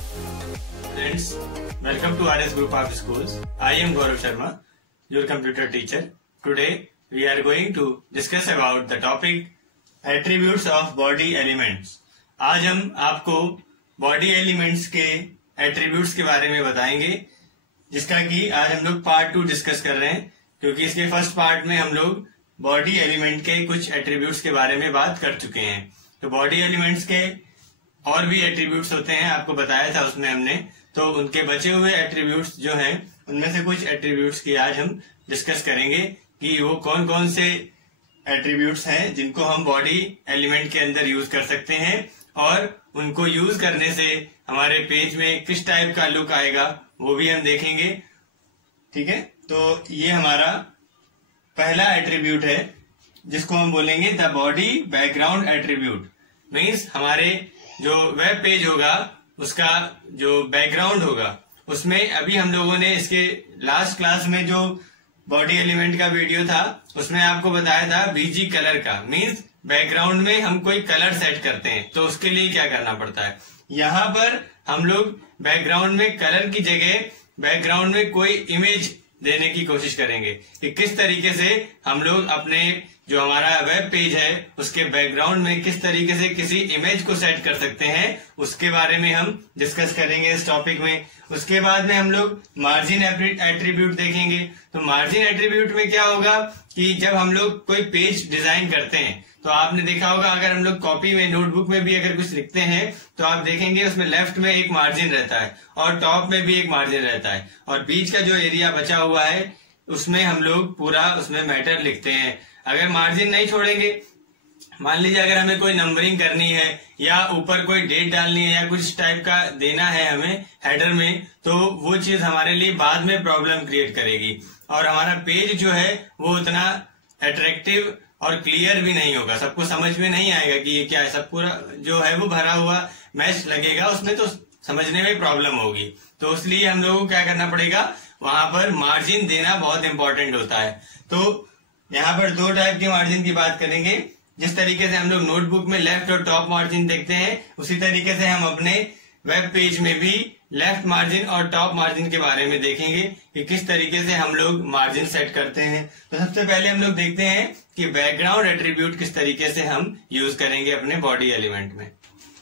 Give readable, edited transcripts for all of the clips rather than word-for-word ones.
Friends, welcome to RS Group of Schools. I am Gaurav Sharma, your computer teacher. Today we are going to discuss about the topic attributes of body elements. आज हम आपको body elements के attributes के बारे में बताएंगे, जिसका कि आज हम लोग पार्ट 2 डिस्कस कर रहे हैं, क्योंकि इसके फर्स्ट पार्ट में हम लोग बॉडी एलिमेंट के कुछ एट्रीब्यूट्स के बारे में बात कर चुके हैं। तो बॉडी एलिमेंट्स के और भी एट्रीब्यूट्स होते हैं, आपको बताया था उसमें हमने। तो उनके बचे हुए एट्रीब्यूट्स जो हैं, उनमें से कुछ एट्रीब्यूट्स की आज हम डिस्कस करेंगे कि वो कौन कौन से एट्रीब्यूट्स हैं जिनको हम बॉडी एलिमेंट के अंदर यूज कर सकते हैं, और उनको यूज करने से हमारे पेज में किस टाइप का लुक आएगा वो भी हम देखेंगे। ठीक है, तो ये हमारा पहला एट्रीब्यूट है जिसको हम बोलेंगे the body background attribute. Means हमारे जो वेब पेज होगा उसका जो बैकग्राउंड होगा, उसमें अभी हम लोगों ने इसके लास्ट क्लास में जो बॉडी एलिमेंट का वीडियो था उसमें आपको बताया था बीजी कलर का। मीन्स बैकग्राउंड में हम कोई कलर सेट करते हैं तो उसके लिए क्या करना पड़ता है। यहाँ पर हम लोग बैकग्राउंड में कलर की जगह बैकग्राउंड में कोई इमेज देने की कोशिश करेंगे कि किस तरीके से हम लोग अपने जो हमारा वेब पेज है उसके बैकग्राउंड में किस तरीके से किसी इमेज को सेट कर सकते हैं, उसके बारे में हम डिस्कस करेंगे इस टॉपिक में। उसके बाद में हम लोग मार्जिन एट्रीब्यूट देखेंगे। तो मार्जिन एट्रीब्यूट में क्या होगा कि जब हम लोग कोई पेज डिजाइन करते हैं तो आपने देखा होगा, अगर हम लोग कॉपी में नोटबुक में भी अगर कुछ लिखते हैं तो आप देखेंगे उसमें लेफ्ट में एक मार्जिन रहता है और टॉप में भी एक मार्जिन रहता है, और बीच का जो एरिया बचा हुआ है उसमें हम लोग पूरा उसमें मैटर लिखते हैं। अगर मार्जिन नहीं छोड़ेंगे, मान लीजिए अगर हमें कोई नंबरिंग करनी है या ऊपर कोई डेट डालनी है या कुछ टाइप का देना है हमें हेडर में, तो वो चीज हमारे लिए बाद में प्रॉब्लम क्रिएट करेगी और हमारा पेज जो है वो उतना अट्रैक्टिव और क्लियर भी नहीं होगा। सबको समझ में नहीं आएगा कि ये क्या है, सब पूरा जो है वो भरा हुआ मैच लगेगा उसमें, तो समझने में प्रॉब्लम होगी। तो इसलिए हम लोगों को क्या करना पड़ेगा, वहां पर मार्जिन देना बहुत इंपॉर्टेंट होता है। तो यहाँ पर 2 टाइप के मार्जिन की बात करेंगे। जिस तरीके से हम लोग नोटबुक में लेफ्ट और टॉप मार्जिन देखते हैं, उसी तरीके से हम अपने वेब पेज में भी लेफ्ट मार्जिन और टॉप मार्जिन के बारे में देखेंगे कि किस तरीके से हम लोग मार्जिन सेट करते हैं। तो सबसे पहले हम लोग देखते हैं कि बैकग्राउंड एट्रीब्यूट किस तरीके से हम यूज करेंगे अपने बॉडी एलिमेंट में।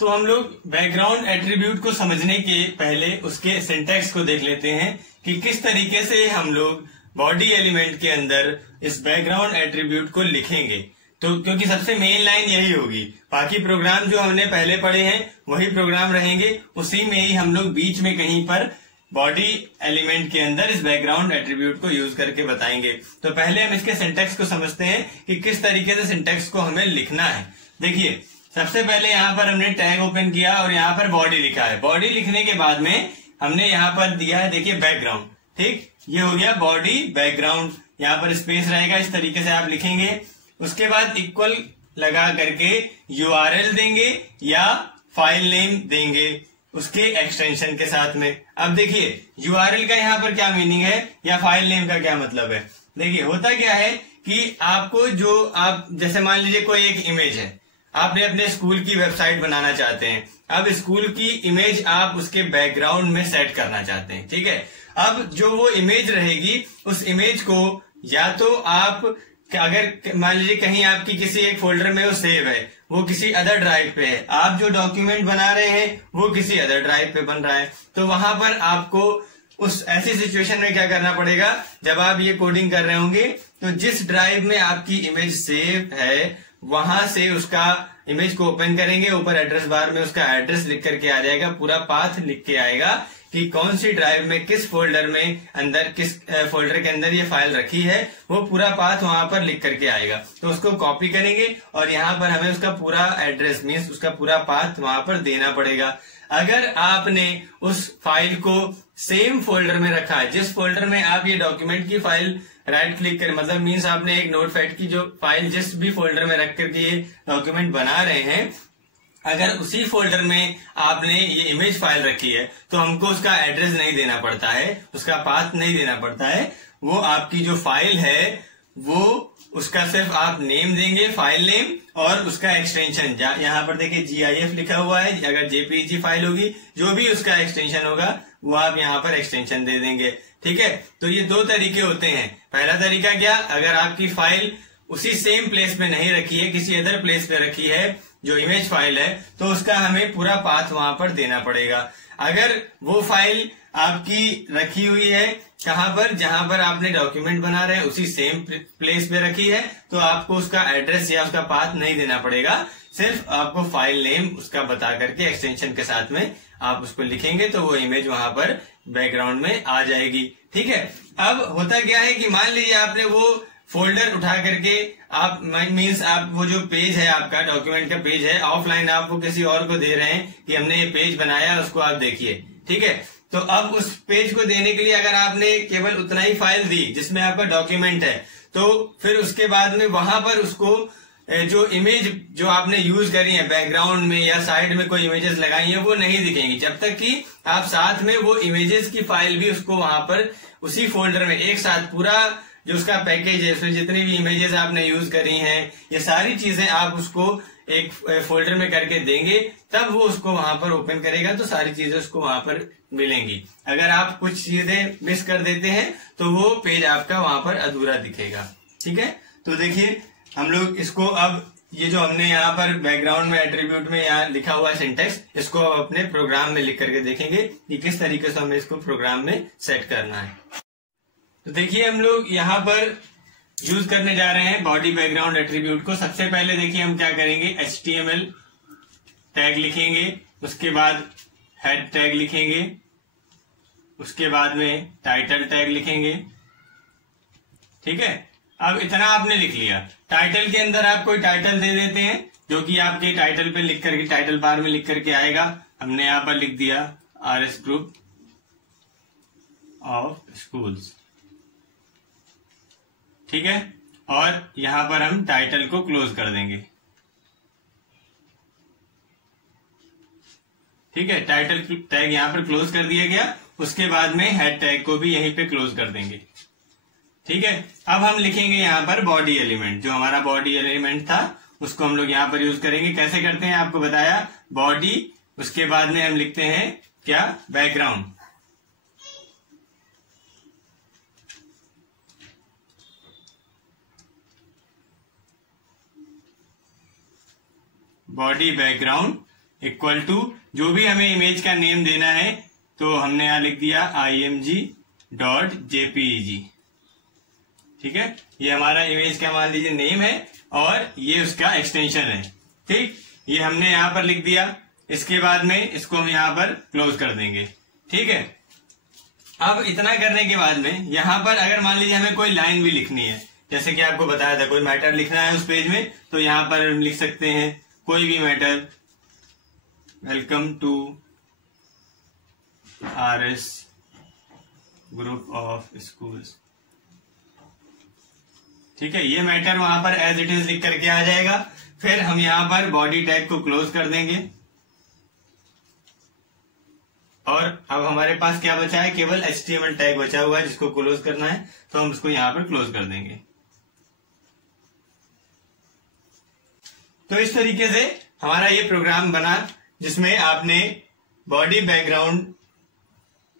तो हम लोग बैकग्राउंड एट्रीब्यूट को समझने के पहले उसके सिंटैक्स को देख लेते हैं कि किस तरीके से हम लोग बॉडी एलिमेंट के अंदर इस बैकग्राउंड एट्रीब्यूट को लिखेंगे। तो क्योंकि सबसे मेन लाइन यही होगी, बाकी प्रोग्राम जो हमने पहले पढ़े हैं वही प्रोग्राम रहेंगे, उसी में ही हम लोग बीच में कहीं पर बॉडी एलिमेंट के अंदर इस बैकग्राउंड एट्रीब्यूट को यूज करके बताएंगे। तो पहले हम इसके सिंटैक्स को समझते हैं कि किस तरीके से सिंटैक्स को हमें लिखना है। देखिए, सबसे पहले यहाँ पर हमने टैग ओपन किया और यहाँ पर बॉडी लिखा है। बॉडी लिखने के बाद में हमने यहाँ पर दिया है, देखिए, बैकग्राउंड। ठीक, ये हो गया बॉडी बैकग्राउंड। यहाँ पर स्पेस रहेगा, इस तरीके से आप लिखेंगे। उसके बाद इक्वल लगा करके URL देंगे या फाइल नेम देंगे उसके एक्सटेंशन के साथ में। अब देखिए, URL का यहाँ पर क्या मीनिंग है या फाइल नेम का क्या मतलब है। देखिए, होता क्या है कि आपको जो आप जैसे मान लीजिए कोई एक इमेज है, आपने अपने स्कूल की वेबसाइट बनाना चाहते हैं। अब स्कूल की इमेज आप उसके बैकग्राउंड में सेट करना चाहते हैं। ठीक है, अब जो वो इमेज रहेगी उस इमेज को या तो आप अगर मान लीजिए कहीं आपकी किसी एक फोल्डर में वो सेव है, वो किसी अदर ड्राइव पे है, आप जो डॉक्यूमेंट बना रहे हैं वो किसी अदर ड्राइव पे बन रहा है, तो वहां पर आपको उस ऐसी सिचुएशन में क्या करना पड़ेगा, जब आप ये कोडिंग कर रहे होंगे तो जिस ड्राइव में आपकी इमेज सेव है वहां से उसका इमेज को ओपन करेंगे, ऊपर एड्रेस बार में उसका एड्रेस लिख करके आ जाएगा, पूरा पाथ लिख के आएगा कि कौन सी ड्राइव में किस फोल्डर में अंदर किस फोल्डर के अंदर ये फाइल रखी है, वो पूरा पाथ वहां पर लिख करके आएगा। तो उसको कॉपी करेंगे और यहाँ पर हमें उसका पूरा एड्रेस मीन्स उसका पूरा पाथ वहां पर देना पड़ेगा। अगर आपने उस फाइल को सेम फोल्डर में रखा है, जिस फोल्डर में आप ये डॉक्यूमेंट की फाइल राइट क्लिक करें, मतलब मीन्स आपने एक नोटपैड की जो फाइल जिस भी फोल्डर में रख करके ये डॉक्यूमेंट बना रहे हैं, अगर उसी फोल्डर में आपने ये इमेज फाइल रखी है तो हमको उसका एड्रेस नहीं देना पड़ता है, उसका पाथ नहीं देना पड़ता है। वो आपकी जो फाइल है वो उसका सिर्फ आप नेम देंगे, फाइल नेम, और उसका एक्सटेंशन। यहाँ पर देखिए GIF लिखा हुआ है, अगर JPEG फाइल होगी, जो भी उसका एक्सटेंशन होगा वो आप यहाँ पर एक्सटेंशन दे देंगे। ठीक है, तो ये दो तरीके होते हैं। पहला तरीका क्या, अगर आपकी फाइल उसी सेम प्लेस में नहीं रखी है, किसी अदर प्लेस पे रखी है जो इमेज फाइल है, तो उसका हमें पूरा पाथ वहां पर देना पड़ेगा। अगर वो फाइल आपकी रखी हुई है कहां पर, जहां पर आपने डॉक्यूमेंट बना रहे हैं उसी सेम प्लेस पे रखी है, तो आपको उसका एड्रेस या उसका पाथ नहीं देना पड़ेगा। सिर्फ आपको फाइल नेम उसका बता करके एक्सटेंशन के साथ में आप उसको लिखेंगे तो वो इमेज वहां पर बैकग्राउंड में आ जाएगी। ठीक है, अब होता क्या है कि मान लीजिए आपने वो फोल्डर उठा करके आप मीन्स आप वो जो पेज है आपका डॉक्यूमेंट का पेज है, ऑफलाइन आप वो किसी और को दे रहे हैं कि हमने ये पेज बनाया, उसको आप देखिए। ठीक है, तो अब उस पेज को देने के लिए अगर आपने केवल उतना ही फाइल दी जिसमें आपका डॉक्यूमेंट है, तो फिर उसके बाद में वहां पर उसको जो इमेज जो आपने यूज करी है बैकग्राउंड में या साइड में कोई इमेजेस लगाई है वो नहीं दिखेंगी, जब तक कि आप साथ में वो इमेजेस की फाइल भी उसको वहां पर उसी फोल्डर में एक साथ पूरा जो उसका पैकेज है, उसमें जितनी भी इमेजेस आपने यूज करी हैं, ये सारी चीजें आप उसको एक फोल्डर में करके देंगे, तब वो उसको वहां पर ओपन करेगा तो सारी चीजें उसको वहां पर मिलेंगी। अगर आप कुछ चीजें मिस कर देते हैं तो वो पेज आपका वहां पर अधूरा दिखेगा। ठीक है, तो देखिए हम लोग इसको अब ये जो हमने यहाँ पर बैकग्राउंड में एट्रीब्यूट में यहाँ लिखा हुआ है सिंटेक्स, इसको अब अपने प्रोग्राम में लिख करके देखेंगे कि किस तरीके से हमें इसको प्रोग्राम में सेट करना है। तो देखिए हम लोग यहाँ पर यूज करने जा रहे हैं बॉडी बैकग्राउंड एट्रीब्यूट को। सबसे पहले देखिए हम क्या करेंगे, HTML टैग लिखेंगे, उसके बाद हेड टैग लिखेंगे, उसके बाद में टाइटल टैग लिखेंगे। ठीक है, अब इतना आपने लिख लिया। टाइटल के अंदर आप कोई टाइटल दे देते हैं जो कि आपके टाइटल पे लिख करके टाइटल बार में लिख करके आएगा। हमने यहाँ पर लिख दिया RS ग्रुप ऑफ स्कूल्स। ठीक है, और यहां पर हम टाइटल को क्लोज कर देंगे। ठीक है, टाइटल टैग यहां पर क्लोज कर दिया गया। उसके बाद में हेड टैग को भी यहीं पे क्लोज कर देंगे। ठीक है, अब हम लिखेंगे यहां पर बॉडी एलिमेंट, जो हमारा बॉडी एलिमेंट था उसको हम लोग यहां पर यूज करेंगे। कैसे करते हैं आपको बताया, बॉडी, उसके बाद में हम लिखते हैं क्या, background. Body background equal to जो भी हमें इमेज का नेम देना है, तो हमने यहां लिख दिया img.jpeg। ठीक है, ये हमारा इमेज का मान लीजिए नेम है और ये उसका एक्सटेंशन है। ठीक, ये हमने यहां पर लिख दिया। इसके बाद में इसको हम यहां पर क्लोज कर देंगे। ठीक है, अब इतना करने के बाद में यहां पर अगर मान लीजिए हमें कोई लाइन भी लिखनी है, जैसे कि आपको बताया था कोई मैटर लिखना है उस पेज में, तो यहां पर हम लिख सकते हैं कोई भी matter, welcome to RS group of schools. ठीक है, ये मैटर वहां पर एज इट इज लिख करके आ जाएगा। फिर हम यहां पर बॉडी टैग को क्लोज कर देंगे और अब हमारे पास क्या बचा है, केवल HTML टैग बचा हुआ है जिसको क्लोज करना है, तो हम उसको यहां पर क्लोज कर देंगे। तो इस तरीके से हमारा ये प्रोग्राम बना जिसमें आपने बॉडी बैकग्राउंड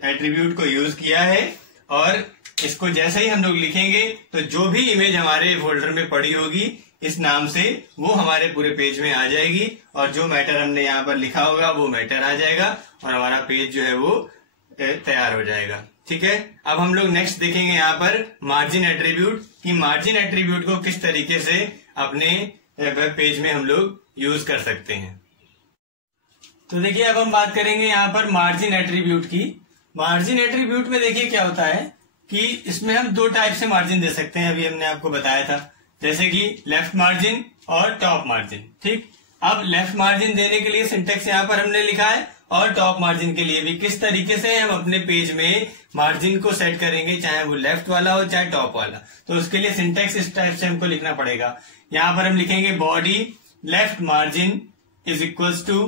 एट्रीब्यूट को यूज किया है, और इसको जैसे ही हम लोग लिखेंगे तो जो भी इमेज हमारे फोल्डर में पड़ी होगी इस नाम से वो हमारे पूरे पेज में आ जाएगी, और जो मैटर हमने यहाँ पर लिखा होगा वो मैटर आ जाएगा और हमारा पेज जो है वो तैयार हो जाएगा। ठीक है, अब हम लोग नेक्स्ट देखेंगे यहाँ पर मार्जिन एट्रीब्यूट, कि मार्जिन एट्रीब्यूट को किस तरीके से अपने वेब पेज में हम लोग यूज कर सकते हैं। तो देखिए अब हम बात करेंगे यहाँ पर मार्जिन एट्रीब्यूट की। मार्जिन एट्रीब्यूट में देखिए क्या होता है कि इसमें हम दो टाइप से मार्जिन दे सकते हैं, अभी हमने आपको बताया था, जैसे कि लेफ्ट मार्जिन और टॉप मार्जिन। ठीक, अब लेफ्ट मार्जिन देने के लिए सिंटेक्स यहाँ पर हमने लिखा है, और टॉप मार्जिन के लिए भी किस तरीके से हम अपने पेज में मार्जिन को सेट करेंगे, चाहे वो लेफ्ट वाला हो चाहे टॉप वाला, तो उसके लिए सिंटेक्स इस टाइप से हमको लिखना पड़ेगा। यहाँ पर हम लिखेंगे body left margin is equals to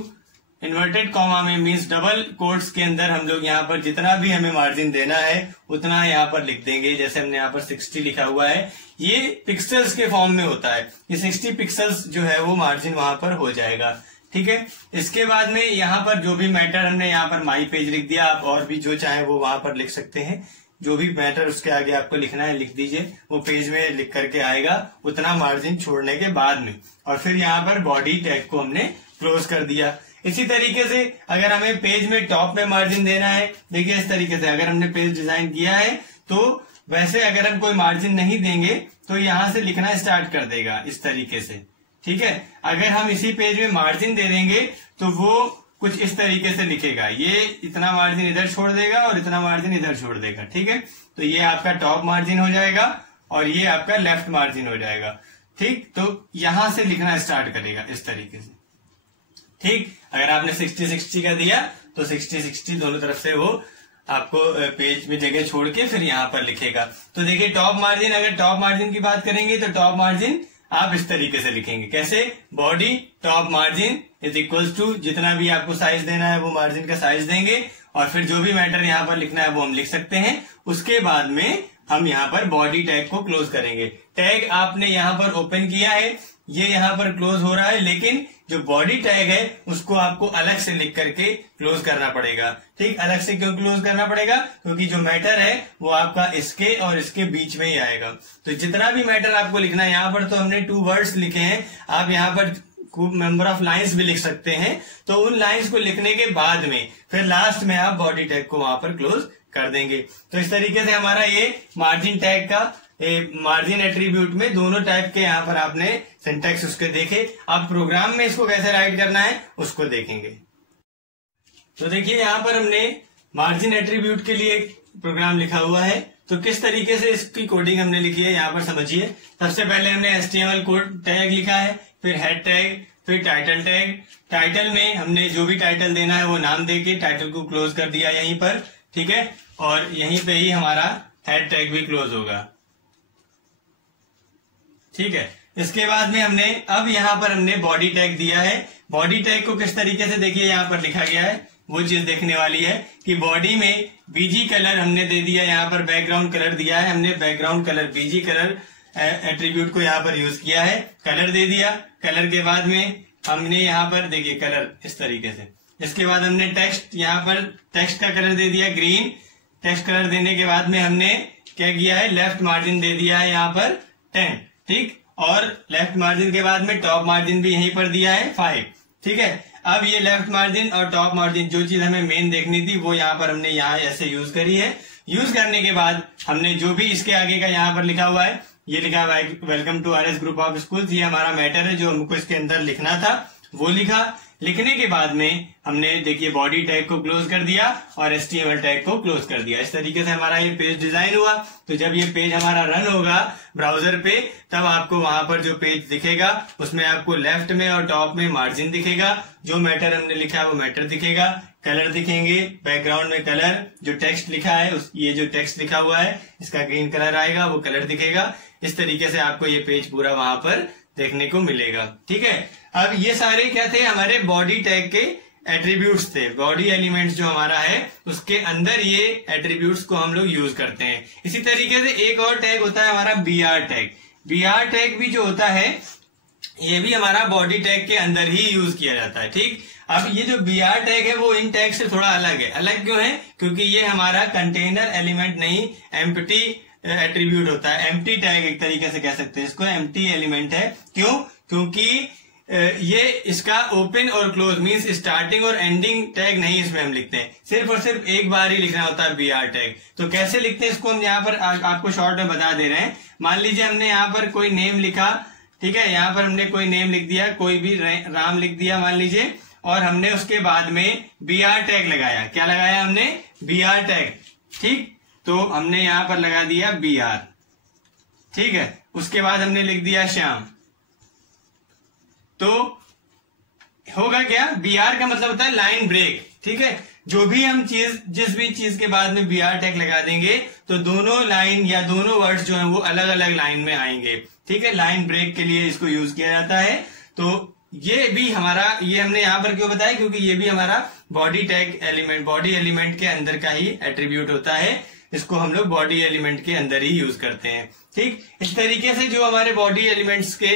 inverted comma में मीन्स डबल कोट्स के अंदर हम लोग यहाँ पर जितना भी हमें मार्जिन देना है उतना यहाँ पर लिख देंगे। जैसे हमने यहाँ पर 60 लिखा हुआ है, ये पिक्सल्स के फॉर्म में होता है, ये 60 पिक्सल्स जो है वो मार्जिन वहां पर हो जाएगा। ठीक है, इसके बाद में यहाँ पर जो भी मैटर हमने यहाँ पर माई पेज लिख दिया, आप और भी जो चाहे वो वहां पर लिख सकते हैं। जो भी मैटर उसके आगे आपको लिखना है लिख दीजिए, वो पेज में लिख करके आएगा उतना मार्जिन छोड़ने के बाद में। और फिर यहाँ पर बॉडी टैग को हमने क्लोज कर दिया। इसी तरीके से अगर हमें पेज में टॉप में मार्जिन देना है, देखिए इस तरीके से अगर हमने पेज डिजाइन किया है तो वैसे अगर हम कोई मार्जिन नहीं देंगे तो यहां से लिखना स्टार्ट कर देगा इस तरीके से। ठीक है, अगर हम इसी पेज में मार्जिन दे देंगे तो वो कुछ इस तरीके से लिखेगा, ये इतना मार्जिन इधर छोड़ देगा और इतना मार्जिन इधर छोड़ देगा। ठीक है, तो ये आपका टॉप मार्जिन हो जाएगा और ये आपका लेफ्ट मार्जिन हो जाएगा। ठीक, तो यहां से लिखना स्टार्ट करेगा इस तरीके से। ठीक, अगर आपने 60-60 का दिया तो 60-60 दोनों तरफ से वो आपको पेज में जगह छोड़ के फिर यहाँ पर लिखेगा। तो देखिए टॉप मार्जिन, अगर टॉप मार्जिन की बात करेंगे तो टॉप मार्जिन आप इस तरीके से लिखेंगे। कैसे? Body top margin is equals to जितना भी आपको साइज देना है वो मार्जिन का साइज देंगे और फिर जो भी मैटर यहाँ पर लिखना है वो हम लिख सकते हैं। उसके बाद में हम यहाँ पर बॉडी टैग को क्लोज करेंगे। टैग आपने यहाँ पर ओपन किया है, ये यहाँ पर क्लोज हो रहा है, लेकिन जो बॉडी टैग है उसको आपको अलग से लिख करके क्लोज करना पड़ेगा। ठीक, अलग से क्यों क्लोज करना पड़ेगा? क्योंकि जो मैटर है वो आपका इसके और इसके बीच में ही आएगा। तो जितना भी मैटर आपको लिखना है, यहाँ पर तो हमने 2 वर्ड्स लिखे हैं, आप यहाँ पर खूब नंबर ऑफ लाइंस भी लिख सकते हैं। तो उन लाइंस को लिखने के बाद में फिर लास्ट में आप बॉडी टैग को वहां पर क्लोज कर देंगे। तो इस तरीके से हमारा ये मार्जिन टैग का मार्जिन एट्रीब्यूट में दोनों टाइप के यहाँ पर आपने सिंटैक्स उसके देखे। अब प्रोग्राम में इसको कैसे राइट करना है उसको देखेंगे। तो देखिए यहाँ पर हमने मार्जिन एट्रीब्यूट के लिए एक प्रोग्राम लिखा हुआ है। तो किस तरीके से इसकी कोडिंग हमने लिखी है यहाँ पर समझिए। सबसे पहले हमने HTML कोड टैग लिखा है, फिर हेड टैग, फिर टाइटल टैग। टाइटल में हमने जो भी टाइटल देना है वो नाम देके टाइटल को क्लोज कर दिया यहीं पर। ठीक है, और यहीं पे ही हमारा हेड टैग भी क्लोज होगा। ठीक है, इसके बाद में हमने अब यहाँ पर हमने बॉडी टैग दिया है। बॉडी टैग को किस तरीके से देखिए यहाँ पर लिखा गया है, वो चीज देखने वाली है कि बॉडी में बीजी कलर हमने दे दिया, यहाँ पर बैकग्राउंड कलर दिया है, हमने background colour BG colour attribute को यहाँ पर यूज किया है, कलर दे दिया। कलर के बाद में हमने यहाँ पर देखिए कलर इस तरीके से। इसके बाद हमने टेक्स्ट, यहाँ पर टेक्स्ट का कलर दे दिया ग्रीन। टेक्स्ट कलर देने के बाद में हमने क्या किया है, लेफ्ट मार्जिन दे दिया है यहाँ पर 10। ठीक, और लेफ्ट मार्जिन के बाद में टॉप मार्जिन भी यहीं पर दिया है 5। ठीक है, अब ये लेफ्ट मार्जिन और टॉप मार्जिन जो चीज हमें मेन देखनी थी वो यहाँ पर हमने यहाँ ऐसे यूज करी है। यूज करने के बाद हमने जो भी इसके आगे का यहाँ पर लिखा हुआ है, ये लिखा हुआ है welcome to RS group of schools, ये हमारा मैटर है जो हमको इसके अंदर लिखना था वो लिखा। लिखने के बाद में हमने देखिए बॉडी टैग को क्लोज कर दिया और HTML टैग को क्लोज कर दिया। इस तरीके से हमारा ये पेज डिजाइन हुआ। तो जब ये पेज हमारा रन होगा ब्राउजर पे तब आपको वहां पर जो पेज दिखेगा उसमें आपको लेफ्ट में और टॉप में मार्जिन दिखेगा, जो मैटर हमने लिखा है वो मैटर दिखेगा, कलर दिखेंगे, बैकग्राउंड में कलर, जो टेक्स्ट लिखा है ये जो टेक्स्ट लिखा हुआ है इसका ग्रीन कलर आएगा, वो कलर दिखेगा। इस तरीके से आपको ये पेज पूरा वहां पर देखने को मिलेगा। ठीक है, अब ये सारे क्या थे, हमारे बॉडी टैग के एट्रीब्यूट्स थे। बॉडी एलिमेंट्स जो हमारा है उसके अंदर ये एट्रीब्यूट्स को हम लोग यूज करते हैं। इसी तरीके से एक और टैग होता है हमारा BR टैग। BR टैग भी जो होता है ये भी हमारा बॉडी टैग के अंदर ही यूज किया जाता है। ठीक, अब ये जो BR टैग है वो इन टैग से थोड़ा अलग है। अलग क्यों है? क्योंकि ये हमारा कंटेनर एलिमेंट नहीं, एम्प्टी एट्रीब्यूट होता है। एम्प्टी टैग एक तरीके से कह सकते हैं इसको, एम्प्टी एलिमेंट है। क्यों? क्योंकि ये इसका ओपन और क्लोज मींस स्टार्टिंग और एंडिंग टैग नहीं इसमें हम लिखते हैं, सिर्फ और सिर्फ एक बार ही लिखना होता है BR टैग। तो कैसे लिखते हैं इसको हम यहाँ पर आपको शॉर्ट में बता दे रहे हैं। मान लीजिए हमने यहाँ पर कोई नेम लिखा, ठीक है, यहाँ पर हमने कोई नेम लिख दिया, कोई भी राम लिख दिया मान लीजिए, और हमने उसके बाद में BR टैग लगाया। क्या लगाया हमने? BR tag. ठीक, तो हमने यहां पर लगा दिया BR। ठीक है, उसके बाद हमने लिख दिया श्याम। तो होगा क्या, BR का मतलब होता है लाइन ब्रेक। ठीक है, जो भी हम चीज, जिस भी चीज के बाद में BR टैग लगा देंगे तो दोनों लाइन या दोनों वर्ड्स जो है वो अलग अलग लाइन में आएंगे। ठीक है, लाइन ब्रेक के लिए इसको यूज किया जाता है। तो ये भी हमारा, ये हमने यहां पर क्यों बताया, क्योंकि ये भी हमारा body tag element, body element के अंदर का ही एट्रीब्यूट होता है। इसको हम लोग बॉडी एलिमेंट के अंदर ही यूज करते हैं। ठीक, इस तरीके से जो हमारे बॉडी एलिमेंट्स के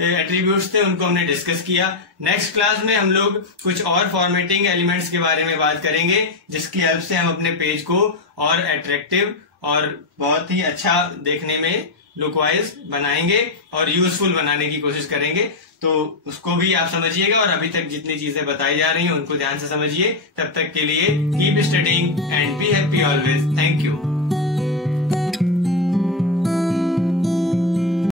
एट्रीब्यूट्स थे उनको हमने डिस्कस किया। नेक्स्ट क्लास में हम लोग कुछ और फॉर्मेटिंग एलिमेंट्स के बारे में बात करेंगे, जिसकी हेल्प से हम अपने पेज को और अट्रैक्टिव और बहुत ही अच्छा देखने में लुक वाइज बनाएंगे और यूजफुल बनाने की कोशिश करेंगे। तो उसको भी आप समझिएगा और अभी तक जितनी चीजें बताई जा रही हैं उनको ध्यान से समझिए। तब तक के लिए keep studying and be happy always.